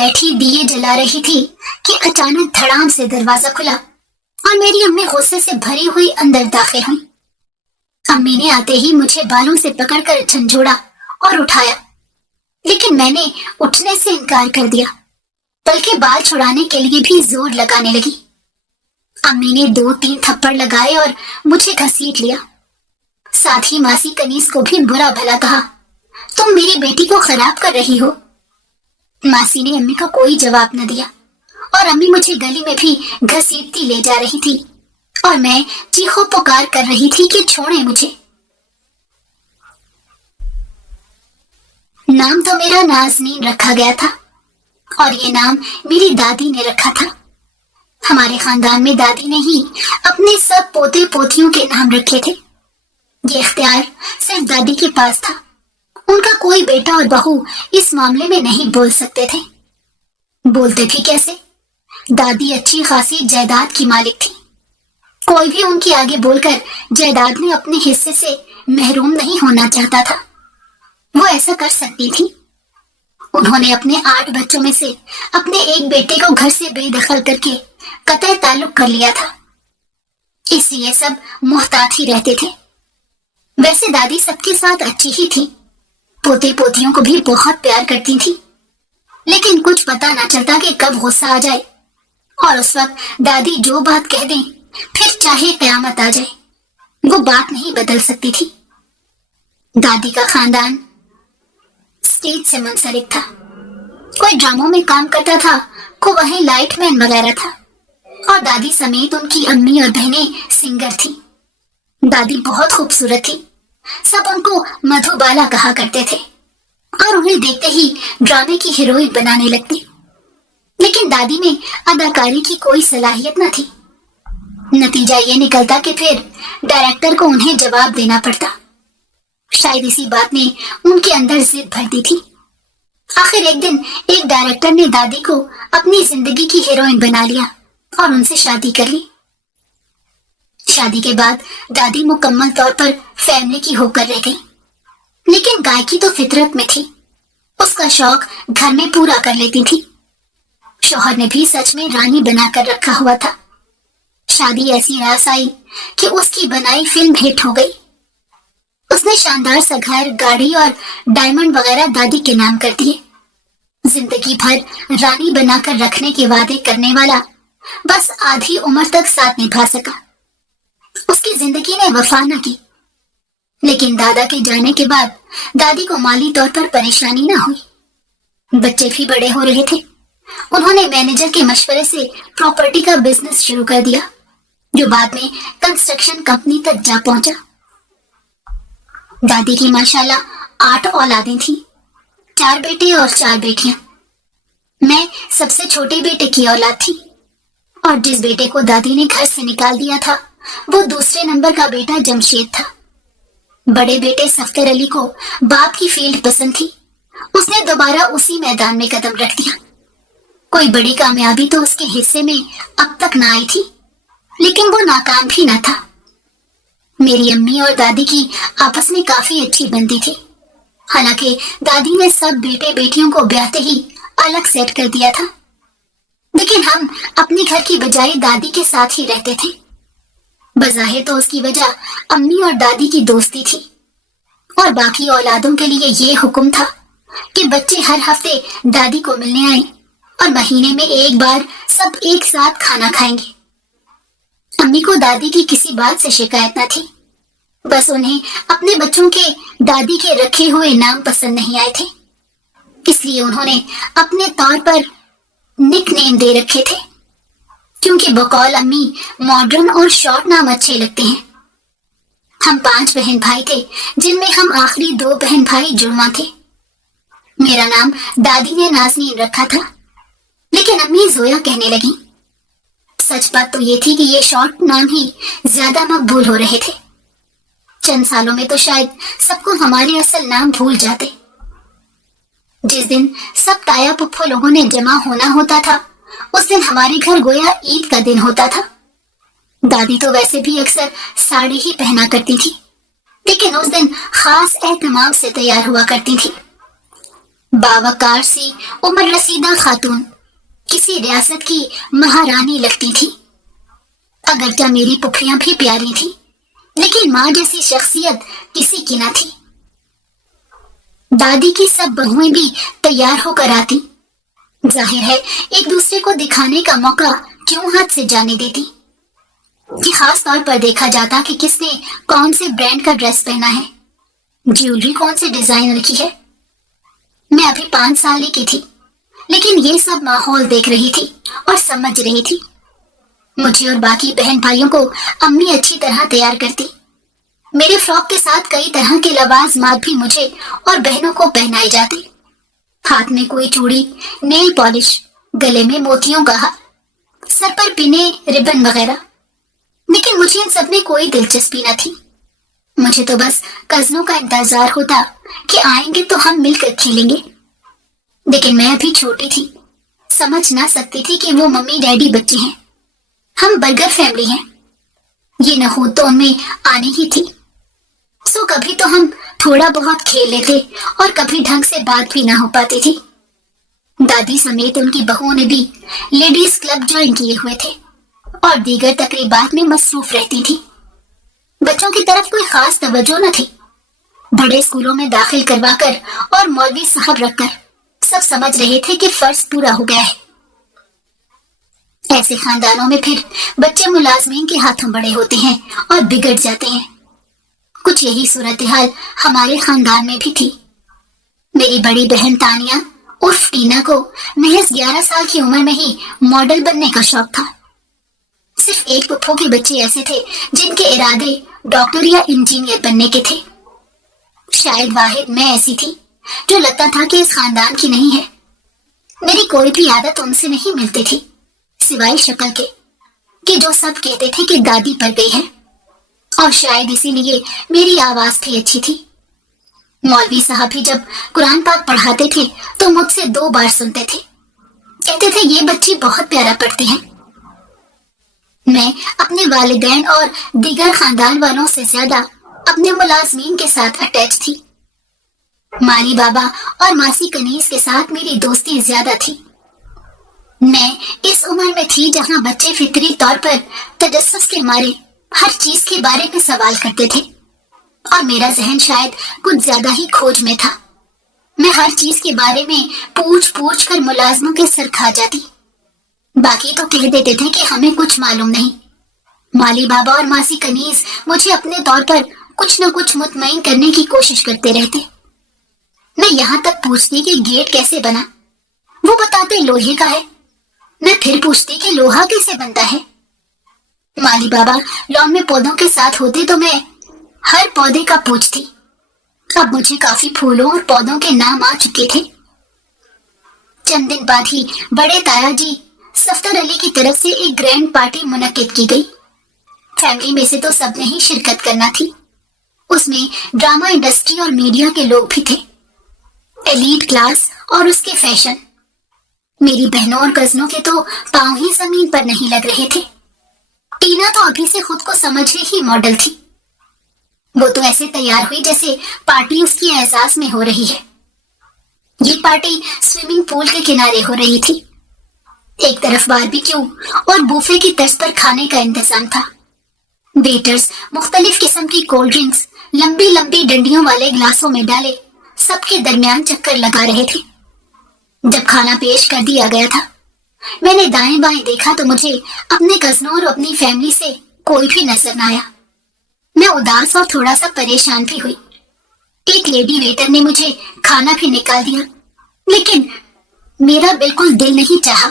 بیٹھی دیے جلا رہی تھی کہ اچانک دھڑام سے دروازہ کھلا اور میری امی غصے سے بھری ہوئی اندر داخل ہوئی۔ امی نے آتے ہی مجھے بالوں سے پکڑ کر جھنجھوڑا اور اٹھایا، لیکن میں نے اٹھنے سے انکار کر دیا، بلکہ بال چھڑانے کے لیے بھی زور لگانے لگی۔ امی نے 2-3 تھپڑ لگائے اور مجھے گھسیٹ لیا، ساتھ ہی ماسی کنیز کو بھی برا بھلا کہا، تم میری بیٹی کو خراب کر رہی ہو۔ ماسی نے امی کا کوئی جواب نہ دیا اور امی مجھے گلی میں بھی گھسیٹتی لے جا رہی تھی اور میں چیخو پکار کر رہی تھی کہ چھوڑیں مجھے۔ نام تو میرا نازنین رکھا گیا تھا اور یہ نام میری دادی نے رکھا تھا۔ ہمارے خاندان میں دادی نے ہی اپنے سب پوتے پوتیوں کے نام رکھے تھے۔ یہ اختیار صرف دادی کے پاس تھا، ان کا کوئی بیٹا اور بہو اس معاملے میں نہیں بول سکتے تھے۔ بولتے بھی کیسے؟ دادی اچھی خاصی جائیداد کی مالک تھی، کوئی بھی ان کے آگے بول کر جائیداد میں اپنے حصے سے محروم نہیں ہونا چاہتا تھا۔ وہ ایسا کر سکتی تھی۔ انہوں نے اپنے 8 بچوں میں سے اپنے ایک بیٹے کو گھر سے بے دخل کر کے قطع تعلق کر لیا تھا، اس لیے سب محتاط ہی رہتے تھے۔ ویسے دادی سب کے ساتھ اچھی ہی تھی، پوتے پوتیوں کو بھی بہت پیار کرتی تھی، لیکن کچھ پتا نہ چلتا کہ کب غصہ آ جائے اور اس وقت دادی جو بات کہہ دیں، پھر چاہے قیامت آ جائے، وہ بات نہیں بدل سکتی تھی۔ دادی کا خاندان اسٹیج سے منسلک تھا، کوئی ڈراموں میں کام کرتا تھا، کوئی وہیں لائٹ مین وغیرہ تھا، اور دادی سمیت ان کی امی اور بہنیں سنگر تھی۔ دادی بہت خوبصورت تھی، سب ان کو مدھو بالا کہا کرتے تھے اور انہیں دیکھتے ہی ڈرامے کی ہیروئن بنانے لگتے، لیکن دادی میں اداکاری کی کوئی صلاحیت نہ تھی۔ نتیجہ یہ نکلتا کہ پھر ڈائریکٹر کو انہیں جواب دینا پڑتا۔ شاید اسی بات نے ان کے اندر ضد بھر دی تھی۔ آخر ایک دن ایک ڈائریکٹر نے دادی کو اپنی زندگی کی ہیروئن بنا لیا اور ان سے شادی کر لی۔ شادی کے بعد دادی مکمل طور پر فیملی کی ہو کر رہ گئی، لیکن گائکی تو فطرت میں تھی، اس کا شوق گھر میں پورا کر لیتی تھی۔ شوہر نے بھی سچ میں رانی بنا کر رکھا ہوا تھا۔ شادی ایسی راس آئی کہ اس کی بنائی فلم ہٹ ہو گئی۔ اس نے شاندار سا گھر، گاڑی اور ڈائمنڈ وغیرہ دادی کے نام کر دیے۔ زندگی بھر رانی بنا کر رکھنے کے وعدے کرنے والا بس آدھی عمر تک ساتھ نبھا سکا۔ اس کی زندگی نے وفا نہ کی، لیکن دادا کے جانے کے بعد دادی کو مالی طور پر پریشانی نہ ہوئی۔ بچے بھی بڑے ہو رہے تھے، انہوں نے مینیجر کے مشورے سے پراپرٹی کا بزنس شروع کر دیا، جو بعد میں کنسٹرکشن کمپنی تک جا پہنچا۔ دادی کی ماشاءاللہ 8 اولادیں تھیں، 4 بیٹے اور 4 بیٹیاں۔ میں سب سے چھوٹے بیٹے کی اولاد تھی، اور جس بیٹے کو دادی نے گھر سے نکال دیا تھا وہ دوسرے نمبر کا بیٹا جمشید تھا۔ بڑے بیٹے صفدر علی کو باپ کی فیلڈ پسند تھی، اس نے دوبارہ اسی میدان میں قدم رکھ دیا۔ کوئی بڑی کامیابی تو اس کے حصے میں اب تک نہ آئی تھی، لیکن وہ ناکام بھی نہ تھا۔ میری امی اور دادی کی آپس میں کافی اچھی بنتی تھی، حالانکہ دادی نے سب بیٹے بیٹیوں کو بیاہتے ہی الگ سیٹ کر دیا تھا، لیکن ہم اپنے گھر کی بجائے دادی کے ساتھ ہی رہتے تھے۔ بظاہر تو اس کی وجہ امی اور دادی کی دوستی تھی، اور باقی اولادوں کے لیے یہ حکم تھا کہ بچے ہر ہفتے دادی کو ملنے آئیں اور مہینے میں ایک بار سب ایک ساتھ کھانا کھائیں گے۔ امی کو دادی کی کسی بات سے شکایت نہ تھی، بس انہیں اپنے بچوں کے دادی کے رکھے ہوئے نام پسند نہیں آئے تھے، اس لیے انہوں نے اپنے طور پر نک نیم دے رکھے تھے، کیونکہ بقول امی ماڈرن اور شارٹ نام اچھے لگتے ہیں۔ ہم 5 بہن بھائی تھے، جن میں ہم آخری 2 بہن بھائی جڑواں تھے۔ میرا نام دادی نے نازنین رکھا تھا، لیکن امی زویا کہنے لگیں۔ سچ بات تو یہ تھی کہ یہ شارٹ نام ہی زیادہ مقبول ہو رہے تھے۔ چند سالوں میں تو شاید سب کو ہمارے اصل نام بھول جاتے۔ جس دن سب تایا پپھو لوگوں نے جمع ہونا ہوتا تھا، اس دن ہمارے گھر گویا عید کا دن ہوتا تھا۔ دادی تو ویسے بھی اکثر ساڑی ہی پہنا کرتی تھی، لیکن اس دن خاص اہتمام سے تیار ہوا کرتی تھی۔ बावकार सी उम्र रसीदा खातून किसी रियासत की महारानी लगती थी। अगरचा मेरी पुफियां भी प्यारी थी, लेकिन माँ जैसी शख्सियत किसी की न थी। दादी की सब बहुएं भी तैयार होकर आती। जाहिर है एक दूसरे को दिखाने का मौका क्यों हाथ से जाने देती, कि खास तौर पर देखा जाता कि किसने कौन से ब्रांड का ड्रेस पहना है, ज्वेलरी कौन से डिजाइनर की है। मैं अभी 5 साल की थी, लेकिन ये सब माहौल देख रही थी और समझ रही थी। मुझे और बाकी बहन भाइयों को अम्मी अच्छी तरह तैयार करती। मेरे फ्रॉक के साथ कई तरह के लवाजमात भी मुझे और बहनों को पहनाए जाते। हाथ में कोई चूड़ी, नेल पॉलिश, गले में मोतियों का हार, सर पर पिने, रिबन वगैरह। लेकिन मुझे इन सब में कोई दिलचस्पी न थी। मुझे तो बस कजनों का इंतजार होता कि आएंगे तो हम मिलकर खेलेंगे। लेकिन मैं अभी छोटी थी, समझ ना सकती थी कि वो मम्मी डैडी बच्चे हैं, हम बर्गर फैमिली हैं। ये नहूत तो उनमें आनी ही थी। सो कभी तो हम थोड़ा बहुत खेल लेते और कभी ढंग से बात भी ना हो पाती थी। दादी समेत उनकी बहुओं ने भी लेडीज क्लब ज्वाइन किए हुए थे और दीगर तकरीबात में मसरूफ रहती थी। बच्चों की तरफ कोई खास तवज्जो न थी। बड़े स्कूलों में दाखिल करवाकर और मौलवी साहब रखकर सब समझ रहे थे कि फर्ज पूरा हो गया है। ऐसे खानदानों में फिर बच्चे मुलाजमीन के हाथों बड़े होते हैं और बिगड़ जाते हैं। कुछ यही सूरत हाल हमारे खानदान में भी थी। मेरी बड़ी बहन तानिया उर्फ टीना को महज 11 साल की उम्र में ही मॉडल बनने का शौक था। सिर्फ एक पुप्पो के बच्चे ऐसे थे जिनके इरादे डॉक्टर या इंजीनियर बनने के थे। शायद वाहिद मैं ऐसी थी जो लगता था कि इस खानदान की नहीं है। मेरी कोई भी आदत उनसे नहीं मिलती थी, सिवाय शक्ल के, कि जो सब कहते थे कि दादी पर गई है। और शायद इसीलिए मेरी आवाज भी अच्छी थी। मौलवी साहब भी जब कुरान पाक पढ़ाते थे तो मुझसे 2 बार सुनते थे। कहते थे ये बच्ची बहुत प्यारा पढ़ती है। मैं अपने वालिदैन और दीगर खानदान वालों से ज्यादा अपने मुलाजमीन के साथ अटैच थी। माली बाबा और मासी कनीज के साथ मेरी दोस्ती ज्यादा थी। मैं इस उम्र में थी जहां बच्चे फितरी तौर पर तजस्सुस के मारे हर चीज के बारे में सवाल करते थे और मेरा जहन शायद कुछ ज्यादा ही खोज में था। मैं हर चीज के बारे में पूछ पूछ कर मुलाजमों के सर खा जाती। बाकी तो कह देते थे कि हमें कुछ मालूम नहीं। माली बाबा और मासी कनीज मुझे अपने तौर पर कुछ न कुछ मुतमईन करने की कोशिश करते रहते। मैं यहाँ तक पूछती कि गेट कैसे बना, वो बताते लोहे का है। मैं फिर पूछती कि लोहा कैसे बनता है। माली बाबा लॉन में पौधों के साथ होते तो मैं हर पौधे का पूछती। अब मुझे काफी फूलों और पौधों के नाम आ चुके थे। चंद दिन बाद ही बड़े ताया जी सफ्तर अली की तरफ से एक ग्रैंड पार्टी मुनक्किद की गई। फैमिली में से तो सबने ही शिरकत करना थी। उसमें ड्रामा इंडस्ट्री और मीडिया के लोग भी थे, एलीट क्लास और उसके फैशन। मेरी बहनों और कजनों के तो पांव ही जमीन पर नहीं लग रहे थे। टीना तो अभी से खुद को समझने ही मॉडल थी। वो तो ऐसे तैयार हुई जैसे पार्टी उसकी एजाज में हो रही है। ये पार्टी स्विमिंग पूल के किनारे हो रही थी। एक तरफ बारबेक्यू और बूफे की तर्ज पर खाने का इंतजाम था। वेटर्स मुख्तलिफ किस्म की कोल्ड ड्रिंक्स लंबी लंबी डंडियों वाले ग्लासों में डाले सबके दरमियान चक्कर लगा रहे थे। जब खाना पेश कर दिया गया था, मैंने दाएं बाएं देखा तो मुझे अपने कजनों और अपनी फैमिली से कोई भी नजर न आया। मैं उदास और थोड़ा सा परेशान भी हुई। एक लेडी वेटर ने मुझे खाना भी निकाल दिया, लेकिन मेरा बिल्कुल दिल नहीं चाहा।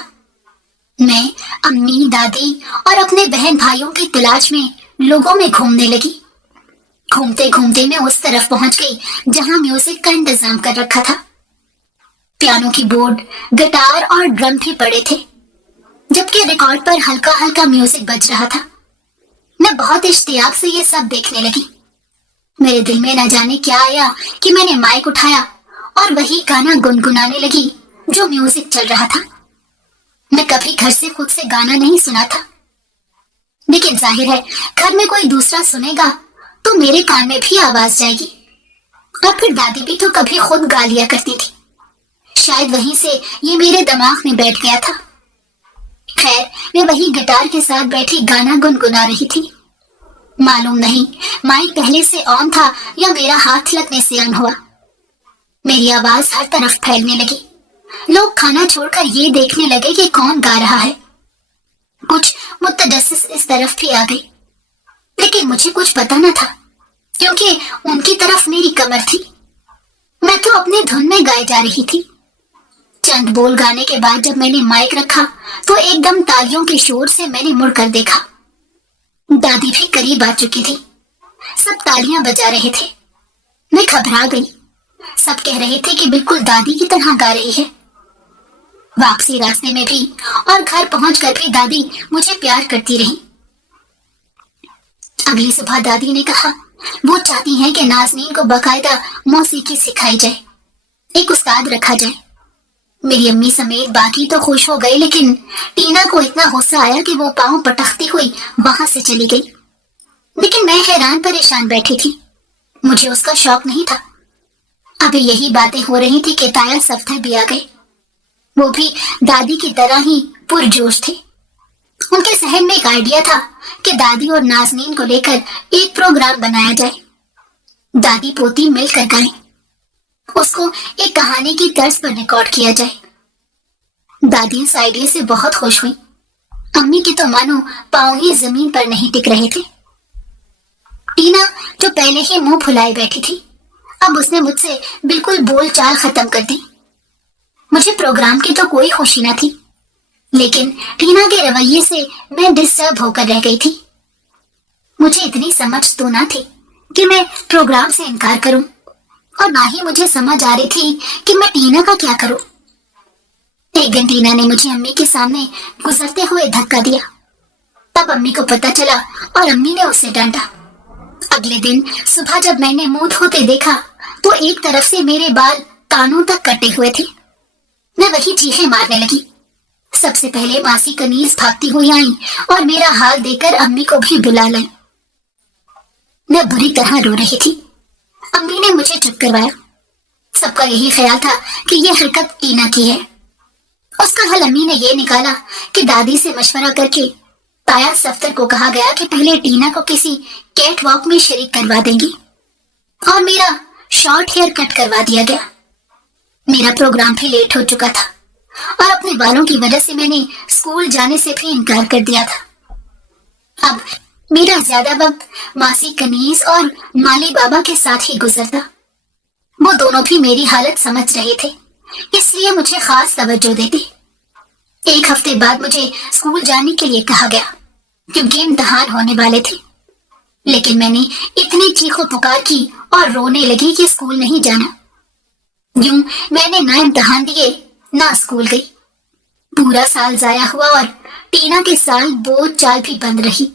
मैं अम्मी, दादी और अपने बहन भाइयों की तलाश में लोगों में घूमने लगी। घूमते घूमते मैं उस तरफ पहुंच गई जहां म्यूजिक का इंतजाम कर रखा था। पियानो की बोर्ड, गिटार और ड्रम भी पड़े थे, जबकि रिकॉर्ड पर हल्का हल्का म्यूजिक बज रहा था। मैं बहुत इश्तियाक से ये सब देखने लगी। मेरे दिल में न जाने क्या आया कि मैंने माइक उठाया और वही गाना गुनगुनाने लगी जो म्यूजिक चल रहा था। मैं कभी घर से खुद से गाना नहीं सुना था, लेकिन जाहिर है घर में कोई दूसरा सुनेगा तो मेरे कान में भी आवाज जाएगी। और फिर दादी भी तो कभी खुद गा लिया करती थी। शायद वहीं से ये मेरे दिमाग में बैठ गया था। खैर, मैं वही गिटार के साथ बैठी गाना गुनगुना रही थी। मालूम नहीं माइक पहले से ऑन था या मेरा हाथ लगने से ऑन हुआ। मेरी आवाज हर तरफ फैलने लगी। लोग खाना छोड़कर ये देखने लगे कि कौन गा रहा है। कुछ मुतजस्सिस इस तरफ भी आ गई, लेकिन मुझे कुछ पता न था, क्योंकि उनकी तरफ मेरी कमर थी। मैं तो अपने धुन में गाए जा रही थी। चंद बोल गाने के बाद जब मैंने माइक रखा तो एकदम तालियों के शोर से मैंने मुड़कर देखा। दादी भी करीब आ चुकी थी। सब तालियां बजा रहे थे। मैं घबरा गई। सब कह रहे थे कि बिल्कुल दादी की तरह गा रही है। वापसी रास्ते में भी और घर पहुंचकर भी दादी मुझे प्यार करती रही। अगली सुबह दादी ने कहा वो चाहती हैं कि नाज़नीन को बाकायदा मौसीकी सिखाई जाए, एक उस्ताद रखा जाए। मेरी अम्मी समेत बाकी तो खुश हो गए, लेकिन टीना को इतना गुस्सा आया कि वो पांव पटकती हुई वहां से चली गई। लेकिन मैं हैरान परेशान बैठी थी। मुझे उसका शौक नहीं था। अभी यही बातें हो रही थी कि ताया सफ्तर भी आ गए। वो भी दादी की तरह ही पुरजोश थे। उनके जहन में एक आइडिया था कि दादी और नाज़नीन को लेकर एक प्रोग्राम बनाया जाए। दादी पोती मिलकर गाएं, उसको एक कहानी की तर्ज पर रिकॉर्ड किया जाए। दादी इस आइडिया से बहुत खुश हुई। अम्मी के तो मानो पांव ही जमीन पर नहीं टिक रहे थे। टीना जो पहले ही मुंह फुलाए बैठी थी, अब उसने मुझसे बिल्कुल बोलचाल खत्म कर दी। मुझे प्रोग्राम की तो कोई खुशी न थी, लेकिन टीना के रवैये से मैं डिस्टर्ब होकर रह गई थी। मुझे इतनी समझ तो ना थी कि मैं प्रोग्राम से इनकार करूं, और ना ही मुझे समझ आ रही थी कि मैं टीना का क्या करूं। एक दिन टीना ने मुझे अम्मी के सामने गुजरते हुए धक्का दिया। तब अम्मी को पता चला और अम्मी ने उसे डांटा। अगले दिन सुबह जब मैंने मुंह धोते देखा तो एक तरफ से मेरे बाल कानों तक कटे हुए थे। मैं वही चीखें मारने लगी। सबसे पहले मासी कनीज भागती हुई आई और मेरा हाल देखकर अम्मी को भी बुला लाई। मैं बुरी तरह रो रही थी। अम्मी ने मुझे चुप करवाया। सबका यही ख्याल था कि यह हरकत टीना की है। उसका हल अम्मी ने यह निकाला कि दादी से मशवरा करके ताया सफ्तर को कहा गया कि पहले टीना को किसी कैट वॉक में शरीक करवा देंगी, और मेरा शॉर्ट हेयर कट करवा दिया गया। मेरा प्रोग्राम भी लेट हो चुका था और अपने बालों की वजह से मैंने स्कूल जाने से भी इनकार कर दिया था। अब मेरा ज्यादा वक्त मासी कनीज और माली बाबा के साथ ही गुजरता। वो दोनों भी मेरी हालत समझ रहे थे, इसलिए मुझे खास तवज्जो देते। एक हफ्ते बाद मुझे स्कूल जाने के लिए कहा गया, क्योंकि इम्तिहान होने वाले थे। लेकिन मैंने इतनी चीखों पुकार की और रोने लगी कि स्कूल नहीं जाना। यूं मैंने ना इम्तिहान दिए ना स्कूल गई। पूरा साल जाया हुआ और टीना के साल बोझ चाल भी बंद रही।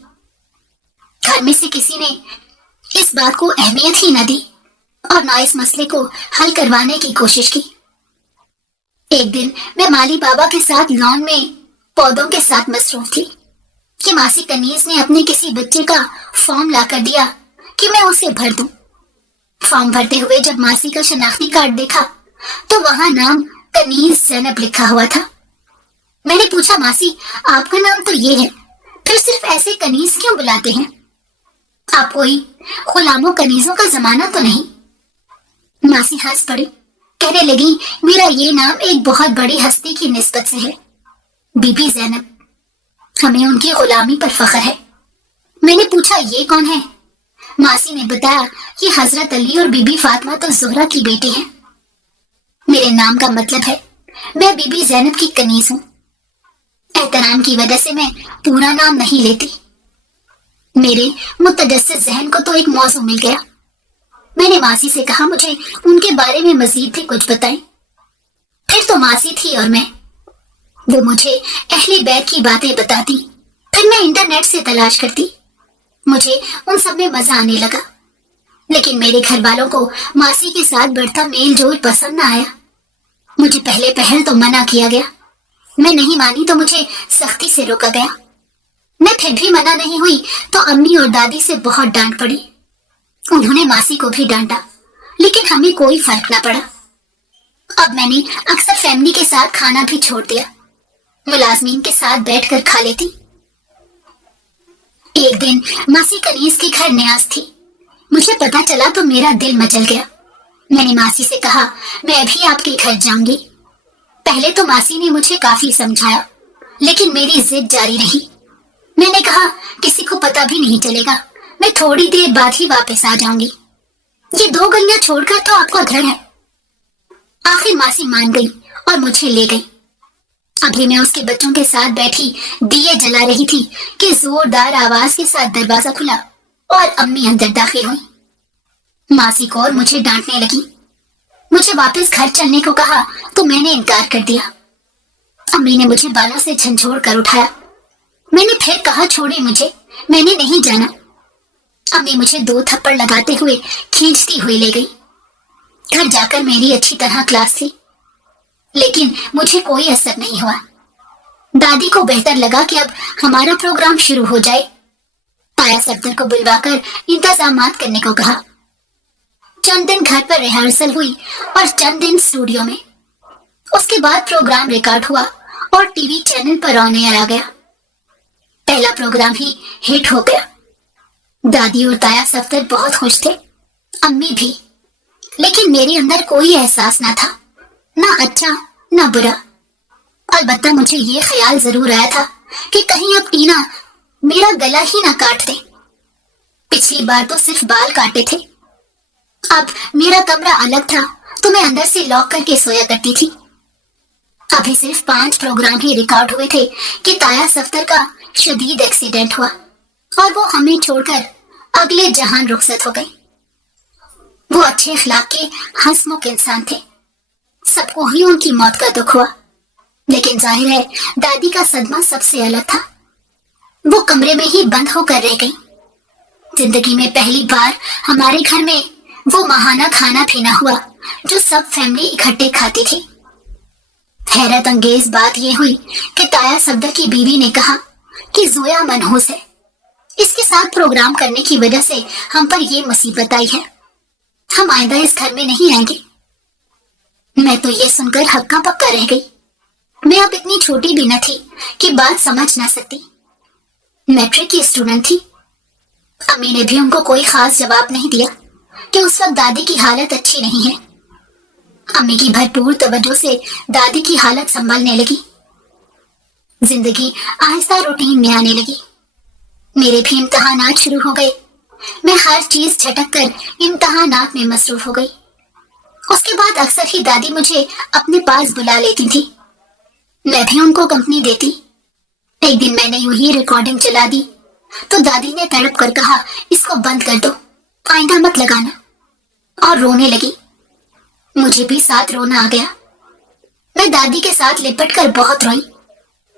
घर में से किसी ने इस बात को अहमियत ही न दी और ना इस मसले को हल करवाने की कोशिश की। एक दिन मैं माली बाबा के साथ लॉन में पौधों के साथ मसरूफ थी कि मासी कनीज ने अपने किसी बच्चे का फॉर्म लाकर दिया कि मैं उसे भर दूं। फॉर्म भरते हुए जब मासी का शनाख्ती कार्ड देखा तो वहां नाम कनीज जैनब लिखा हुआ था। मैंने पूछा, मासी आपका नाम तो ये है, फिर सिर्फ ऐसे कनीज क्यों बुलाते हैं? आप कोई गुलामों कनीजों का जमाना तो नहीं? मासी हंस पड़ी, कहने लगी, मेरा ये नाम एक बहुत बड़ी हस्ती की निस्बत से है, बीबी जैनब। हमें उनकी गुलामी पर फख्र है। मैंने पूछा, ये कौन है? मासी ने बताया, ये हजरत अली और बीबी फातिमा तो ज़ोहरा की बेटी हैं। मेरे नाम का मतलब है मैं बीबी जैनब की कनीज हूँ। एहतराम की वजह से मैं पूरा नाम नहीं लेती। मेरे मुतजस्सिस जहन को तो एक मौजू मिल गया। मैंने मासी से कहा, मुझे उनके बारे में मजीद भी कुछ बताएं। फिर तो मासी थी और मैं। वो मुझे अहले बैत की बातें बताती, फिर मैं इंटरनेट से तलाश करती। मुझे उन सब में मजा आने लगा। लेकिन मेरे घर वालों को मासी के साथ बढ़ता मेल जोल पसंद न आया। मुझे पहले पहल तो मना किया गया। मैं नहीं मानी तो मुझे सख्ती से रोका गया। मैं फिर भी मना नहीं हुई तो अम्मी और दादी से बहुत डांट पड़ी। उन्होंने मासी को भी डांटा, लेकिन हमें कोई फर्क न पड़ा। अब मैंने अक्सर फैमिली के साथ खाना भी छोड़ दिया, मुलाजमीन के साथ बैठकर खा लेती। एक दिन मासी कनीज के घर न्याज थी। मुझे पता चला तो मेरा दिल मचल गया। मैंने मासी से कहा, मैं अभी आपके घर जाऊंगी। पहले तो मासी ने मुझे काफी समझाया, लेकिन मेरी जिद जारी रही। मैंने कहा, किसी को पता भी नहीं चलेगा, मैं थोड़ी देर बाद ही वापस आ जाऊंगी। ये 2 गलियां छोड़कर तो आपका घर है। आखिर मासी मान गई और मुझे ले गई। अभी मैं उसके बच्चों के साथ बैठी दिए जला रही थी कि जोरदार आवाज के साथ दरवाजा खुला और अम्मी अंदर दाखिल हुई। मासी को और मुझे डांटने लगी। मुझे वापस घर चलने को कहा तो मैंने इनकार कर दिया। अम्मी ने मुझे बालों से झंझोड़ कर उठाया। मैंने फिर कहा, छोड़े मुझे, मैंने नहीं जाना। अम्मी मुझे 2 थप्पड़ लगाते हुए खींचती हुई ले गई। घर जाकर मेरी अच्छी तरह क्लास थी, लेकिन मुझे कोई असर नहीं हुआ। दादी को बेहतर लगा कि अब हमारा प्रोग्राम शुरू हो जाए। ताया सफदर को बुलवाकर इंतजामात करने को कहा। चंद दिन घर पर रिहर्सल हुई और चंद दिन स्टूडियो में। उसके बाद प्रोग्राम रिकॉर्ड हुआ और टीवी चैनल पर ऑन एयर आ गया। पहला प्रोग्राम ही हिट हो गया। दादी और ताया सफदर बहुत खुश थे, अम्मी भी, लेकिन मेरे अंदर कोई एहसास ना था, ना अच्छा ना बुरा। अलबत्ता मुझे ये ख्याल जरूर आया था कि कहीं अब टीना मेरा गला ही ना काट दे। पिछली बार तो सिर्फ बाल काटे थे, अब मेरा कमरा अलग था तो मैं अंदर से लॉक करके सोया करती थी। अभी सिर्फ 5 प्रोग्राम ही रिकॉर्ड हुए थे कि ताया सफदर का शदीद एक्सीडेंट हुआ और वो हमें छोड़कर अगले जहान रुखसत हो गई। वो अच्छे अखलाक के हंसमुख इंसान थे। सबको ही उनकी मौत का दुख हुआ, लेकिन जाहिर है दादी का सदमा सबसे अलग था। वो कमरे में ही बंद होकर रह गई। जिंदगी में पहली बार हमारे घर में वो महाना खाना पीना हुआ जो सब फैमिली इकट्ठे खाती थी। हैरत अंगेज बात यह हुई कि ताया सफदर की बीवी ने कहा कि जोया मनहूस है, इसके साथ प्रोग्राम करने की वजह से हम पर यह मुसीबत आई है, हम आइंदा इस घर में नहीं आएंगे। मैं तो ये सुनकर हक्का पक्का रह गई। मैं अब इतनी छोटी भी न थी कि बात समझ ना सकती। मैट्रिक की स्टूडेंट थी। अम्मी ने भी उनको कोई खास जवाब नहीं दिया कि उस वक्त दादी की हालत अच्छी नहीं है। अम्मी की भरपूर तवज्जो से दादी की हालत संभलने लगी। जिंदगी आहिस्ता रूटीन में आने लगी। मेरे भी इम्तहानात शुरू हो गए। मैं हर चीज झटक कर इम्तहानात में मसरूफ हो गई। उसके बाद अक्सर ही दादी मुझे अपने पास बुला लेती थी, मैं भी उनको कंपनी देती। एक दिन मैंने यूं ही रिकॉर्डिंग चला दी तो दादी ने तड़प कर कहा, इसको बंद कर दो, आइंदा मत लगाना, और रोने लगी। मुझे भी साथ रोना आ गया। मैं दादी के साथ लिपट कर बहुत रोई।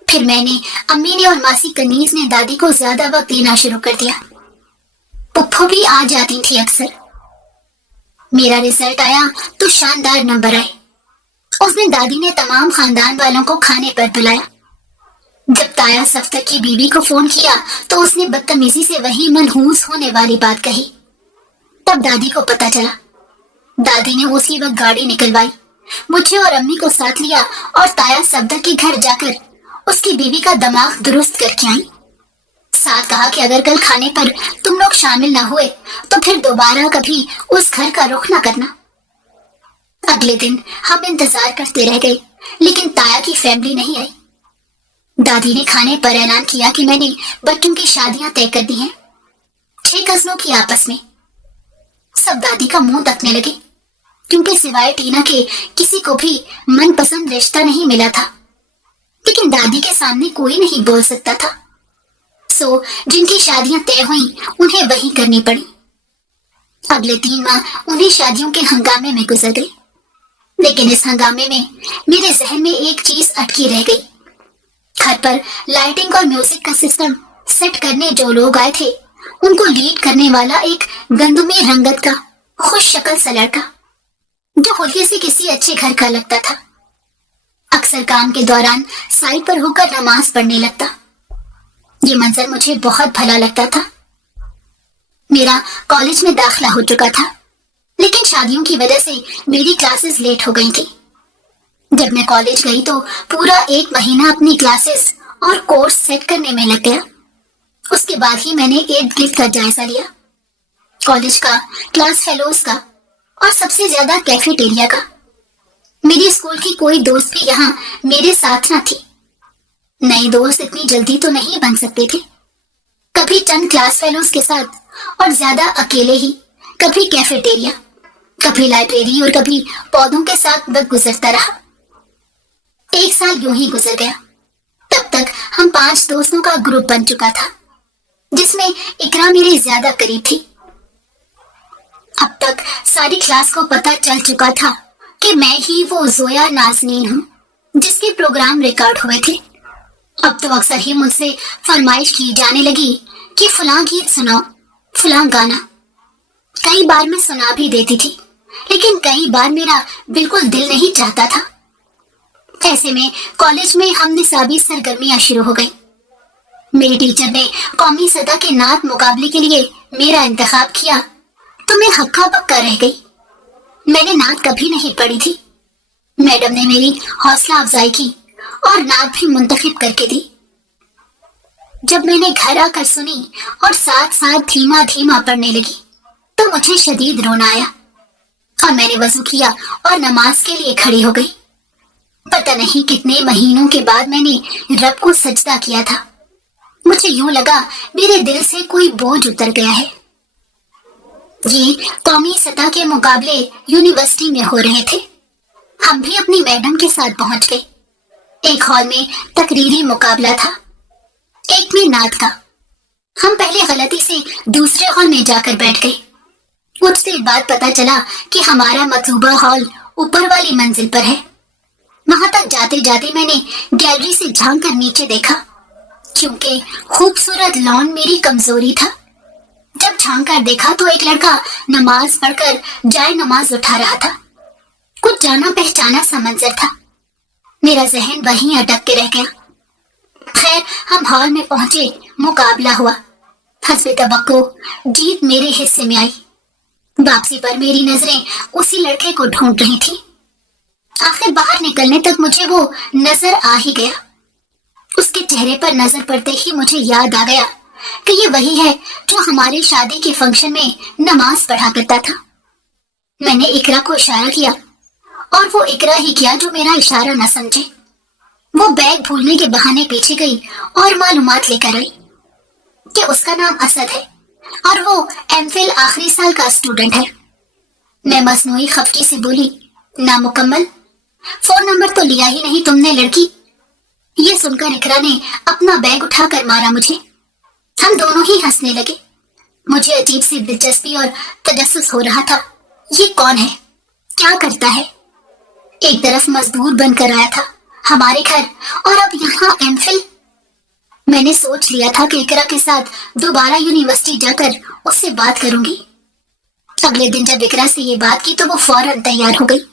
फिर मैंने, अम्मी ने और मासी कनीज ने दादी को ज्यादा वक्त देना शुरू कर दिया। पुप्पो भी आ जाती थी अक्सर। मेरा रिजल्ट आया तो शानदार नंबर आए। उस दिन दादी ने तमाम खानदान वालों को खाने पर बुलाया। जब ताया सफ्तर की बीवी को फोन किया तो उसने बदतमीजी से वही मनहूस होने वाली बात कही। तब दादी को पता चला। दादी ने उसी वक्त गाड़ी निकलवाई, मुझे और अम्मी को साथ लिया और ताया सफ्तर के घर जाकर उसकी बीवी का दिमाग दुरुस्त करके आई। साथ कहा कि अगर कल खाने पर तुम लोग शामिल ना हुए तो फिर दोबारा कभी उस घर का रुख ना करना। अगले दिन हम इंतजार करते रह गए, लेकिन ताया की फैमिली नहीं आई। दादी ने खाने पर ऐलान किया कि मैंने बच्चों की शादियां तय कर दी हैं, 6 कजनों की आपस में। सब दादी का मुंह तकने लगे, क्योंकि सिवाय टीना के किसी को भी मनपसंद रिश्ता नहीं मिला था। लेकिन दादी के सामने कोई नहीं बोल सकता था, सो जिनकी शादियां तय हुई उन्हें वही करनी पड़ी। अगले 3 माह उन्हें शादियों के हंगामे में गुजर गए, लेकिन इस हंगामे में मेरे जहन में एक चीज अटकी रह गई। घर पर लाइटिंग और म्यूजिक का सिस्टम सेट करने जो लोग आए थे, उनको लीड करने वाला एक गंदुमी रंगत का खुश शक्ल सा लड़का, जो होलिये से किसी अच्छे घर का लगता था, अक्सर काम के दौरान साइड पर होकर नमाज पढ़ने लगता। ये मंजर मुझे बहुत भला लगता था। मेरा कॉलेज में दाखिला हो चुका था, लेकिन शादियों की वजह से मेरी क्लासेस लेट हो गई थी। जब मैं कॉलेज गई तो पूरा 1 महीना अपनी क्लासेस और कोर्स सेट करने में लग गया। उसके बाद ही मैंने 8 गिफ्ट का जायजा लिया, कॉलेज का, क्लास फेलोज का और सबसे ज्यादा कैफेटेरिया का। मेरी स्कूल की कोई दोस्त भी यहाँ मेरे साथ ना थी। नए दोस्त इतनी जल्दी तो नहीं बन सकते थे। कभी चंद क्लास फेलोज के साथ और ज्यादा अकेले ही, कभी कैफेटेरिया, कभी लाइब्रेरी और कभी पौधों के साथ वक्त गुजरता रहा। 1 साल यूं ही गुजर गया। तब तक हम 5 दोस्तों का ग्रुप बन चुका था, जिसमें इकरा मेरे ज्यादा करीब थी। अब तक सारी क्लास को पता चल चुका था कि मैं ही वो जोया नाज़नीन हूँ जिसके प्रोग्राम रिकॉर्ड हुए थे। अब तो अक्सर ही मुझसे फरमाइश की जाने लगी कि फलां गीत सुनाओ, फलां गाना। कई बार मैं सुना भी देती थी, लेकिन कई बार मेरा बिल्कुल दिल नहीं चाहता था। ऐसे में कॉलेज में हम निसाबी सरगर्मियां शुरू हो गई। मेरी टीचर ने कौमी सतह के नात मुकाबले के लिए मेरा इंतखाब किया तो मैं हक्का बक्का रह गई। मैंने नात कभी नहीं पढ़ी थी। मैडम ने मेरी हौसला अफजाई की और नात भी मुंतखब करके दी। जब मैंने घर आकर सुनी और साथ साथ धीमा धीमा पढ़ने लगी तो मुझे शदीद रोना आया और मैंने वजू किया और नमाज के लिए खड़ी हो गई। पता नहीं कितने महीनों के बाद मैंने रब को सजदा किया था। मुझे यूं लगा मेरे दिल से कोई बोझ उतर गया है। ये कौमी सतह के मुकाबले यूनिवर्सिटी में हो रहे थे। हम भी अपनी मैडम के साथ पहुंच गए। एक हॉल में तकरीरी मुकाबला था, एक में नात का। हम पहले गलती से दूसरे हॉल में जाकर बैठ गए। कुछ देर बाद पता चला कि हमारा मतलूबा हॉल ऊपर वाली मंजिल पर है। वहां तक जाते जाते मैंने गैलरी से झांक कर नीचे देखा, क्योंकि खूबसूरत लॉन मेरी कमजोरी था। जब झांक कर देखा तो एक लड़का नमाज पढ़कर जाए नमाज उठा रहा था। कुछ जाना पहचाना सा मंजर था। मेरा जहन वहीं अटक के रह गया। खैर, हम हॉल में पहुंचे, मुकाबला हुआ। हस्बे तवक्को जीत मेरे हिस्से में आई। वापसी पर मेरी नजरें उसी लड़के को ढूंढ रही थी। आखिर बाहर निकलने तक मुझे वो नजर आ ही गया। उसके चेहरे पर नजर पड़ते ही मुझे याद आ गया कि ये वही है जो हमारे शादी के फंक्शन में नमाज पढ़ा करता था। मैंने इकरा को इशारा किया और वो इकरा ही किया जो मेरा इशारा न समझे। वो बैग भूलने के बहाने पीछे गई और मालूमात लेकर आई कि उसका नाम असद है और वो एमफिल आखिरी साल का स्टूडेंट है। मैं मसनूई खफकी से बोली, नामुकम्मल, फोन नंबर तो लिया ही नहीं तुमने लड़की। ये सुनकर इकरा ने अपना बैग उठाकर मारा मुझे। हम दोनों ही हंसने लगे। मुझे अजीब सी दिलचस्पी और तजस्सुस हो रहा था। ये कौन है, क्या करता है? एक तरफ मजदूर बनकर आया था हमारे घर और अब यहाँ एमफिल। मैंने सोच लिया था कि इकरा के साथ दोबारा यूनिवर्सिटी जाकर उससे बात करूंगी। अगले दिन जब इकरा से ये बात की तो वो फौरन तैयार हो गई।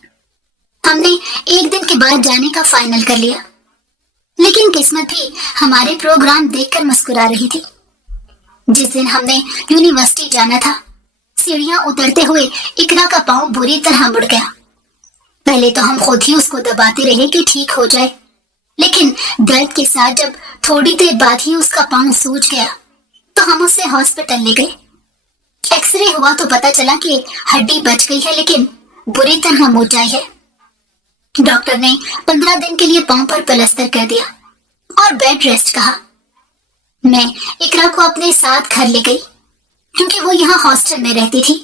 हमने एक दिन के बाद जाने का फाइनल कर लिया, लेकिन किस्मत भी हमारे प्रोग्राम देखकर मुस्कुरा रही थी। जिस दिन हमने यूनिवर्सिटी जाना था, सीढ़ियां उतरते हुए इकरा का पांव बुरी तरह मुड़ गया। पहले तो हम खुद ही उसको दबाते रहे कि ठीक हो जाए, लेकिन दर्द के साथ जब थोड़ी देर बाद ही उसका पांव सूज गया तो हम उसे हॉस्पिटल ले गए। एक्सरे हुआ तो पता चला कि हड्डी बच गई है, लेकिन बुरी तरह मोचाई है। डॉक्टर ने 15 दिन के लिए पांव पर प्लास्टर कर दिया और बेड रेस्ट कहा। मैं इकरा को अपने साथ घर ले गई क्योंकि वो यहाँ हॉस्टल में रहती थी।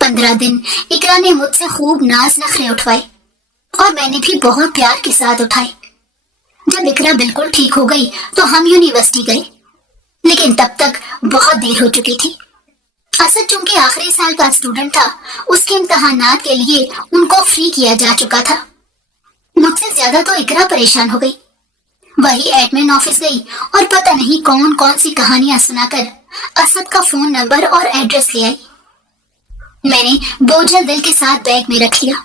15 दिन इकरा ने मुझसे खूब नाज नखरे उठवाए और मैंने भी बहुत प्यार के साथ उठाए। जब इकरा बिल्कुल ठीक हो गई तो हम यूनिवर्सिटी गए, लेकिन तब तक बहुत देर हो चुकी थी। असद चूंकि आखिरी साल का स्टूडेंट था, उसके इम्तहानात के लिए उनको फ्री किया जा चुका था। मुझसे ज्यादा तो इकरा परेशान हो गई। वही एडमिन ऑफिस गई और पता नहीं कौन कौन सी कहानियां सुनाकर असद का फोन नंबर और एड्रेस ले आई। मैंने बोझल दिल के साथ बैग में रख लिया।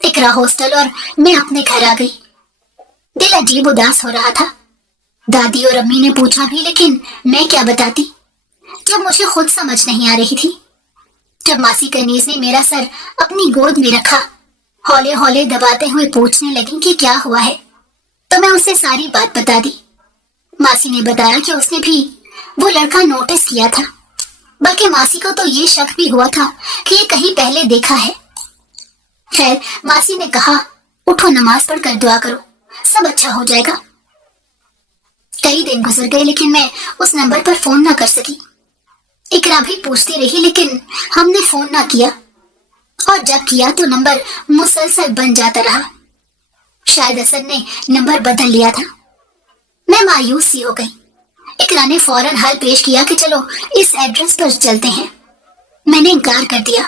इकरा हॉस्टल और मैं अपने घर आ गई। दिल अजीब उदास हो रहा था। दादी और अम्मी ने पूछा भी, लेकिन मैं क्या बताती जब मुझे खुद समझ नहीं आ रही थी। जब मासी कनीज ने मेरा सर अपनी गोद में रखा हौले हौले दबाते हुए पूछने लगी कि क्या हुआ है, तो मैं उसे सारी बात बता दी। मासी ने बताया कि उसने भी वो लड़का नोटिस किया था, बल्कि मासी को तो ये शक भी हुआ था कि ये कहीं पहले देखा है। खैर, मासी ने कहा, उठो नमाज पढ़कर दुआ करो, सब अच्छा हो जाएगा। कई दिन गुजर गए लेकिन मैं उस नंबर पर फोन ना कर सकी। इकरा भी पूछती रही लेकिन हमने फोन ना किया, और जब किया तो नंबर मुसलसल बन जाता रहा। शायद असद ने नंबर बदल लिया था। मैं मायूस सी हो गई। इकरा ने फौरन हल पेश किया कि चलो इस एड्रेस पर चलते हैं। मैंने इनकार कर दिया